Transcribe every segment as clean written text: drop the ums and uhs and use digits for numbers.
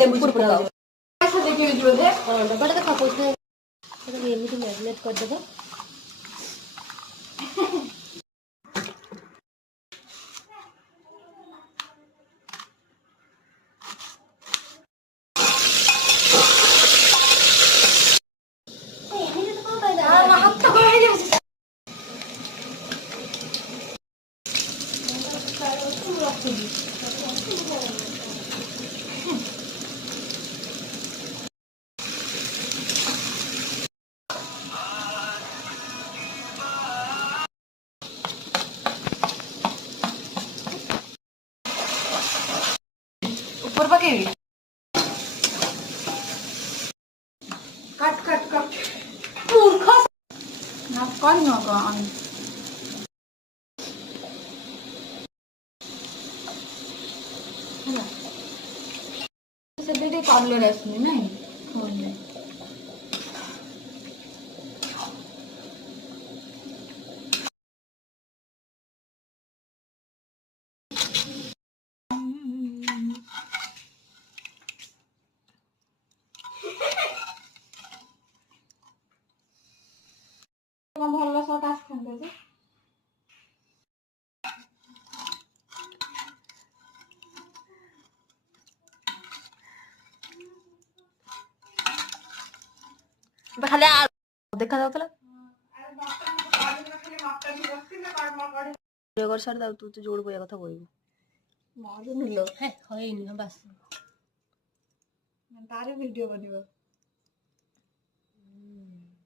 ଲେମ୍ବୁ ଚିପୁଡା ହଉଛି। ऐसा देखिए जो है डब्बा टा देखा पौधे ଏମିତି ମ୍ୟାରିନେଟ୍ କରିଦେବା। हाथ तो है जैसे ऊपर पकेगी कट कट कट मूर्खा ना कौन ना कौन है ना से दे कलर आसनी नहीं फोन में ଭଲ ସଟ ଆସିଥାନ୍ତା ଯେ ଖାଲି ଦେଖା ଯାଉଥିଲା ତୁ ତୁ ଯୋଉଠି କହିବା କଥା କହିବୁ ମାରୁନିଲୋ ହେ ହେଇନି ବାସ୍ ତାର ଭିଡିଓ ବନିବ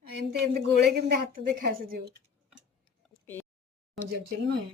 ଏମିତି ଏମିତି ଗୋଳେ କେମିତି ହାତ ଦେଖା ଆସିଯିବ ନୁହେଁ